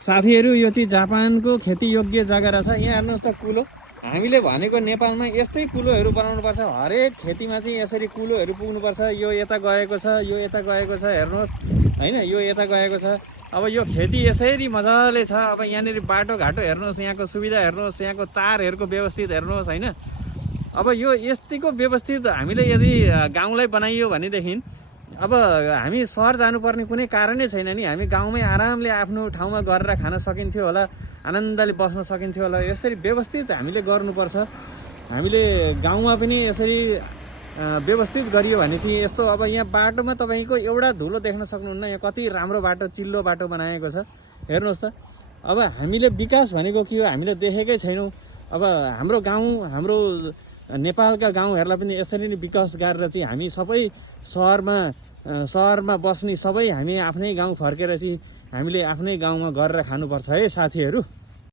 साथीहरू यो चाहिँ जापानको खेतीयोग्य जग्गा रहेछ। यहाँ हेर्नुहोस् त कुलो, हामीले भनेको नेपालमा यस्तै कुलोहरू बनाउनुपर्छ। हरेक खेतीमा चाहिँ यसरी कुलोहरू पुग्नुपर्छ। यो यता गएको छ, यो यता गएको छ, हेर्नुहोस् होइन, यो यता गएको छ। अब यो खेती यसरी मजाले छ। अब यहाँनिर बाटोघाटो हेर्नुहोस्, यहाँको सुविधा हेर्नुहोस्, यहाँको तारहरूको व्यवस्थित हेर्नुहोस् होइन। अब यो यतिको व्यवस्थित हामीले यदि गाउँलाई बनाइयो भनेदेखि अब हामी सहर जानुपर्ने कुनै कारणै छैन नि। हामी गाउँमै आरामले आफ्नो ठाउँमा गरेर खान सकिन्थ्यो होला, आनन्दले बस्न सकिन्थ्यो होला। यसरी व्यवस्थित हामीले गर्नुपर्छ। हामीले गाउँमा पनि यसरी व्यवस्थित गरियो भने चाहिँ यस्तो। अब यहाँ बाटोमा तपाईँको एउटा धुलो देख्न सक्नुहुन्न। यहाँ कति राम्रो बाटो, चिल्लो बाटो बनाएको छ, हेर्नुहोस् त। अब हामीले विकास भनेको के हो हामीले देखेकै छैनौँ। अब हाम्रो गाउँ, हाम्रो नेपालका गाउँहरूलाई पनि यसरी नै विकास गरेर चाहिँ हामी सबै सहरमा बस्ने सबै हामी आफ्नै गाउँ फर्केर चाहिँ हामीले आफ्नै गाउँमा गरेर खानुपर्छ है साथीहरू।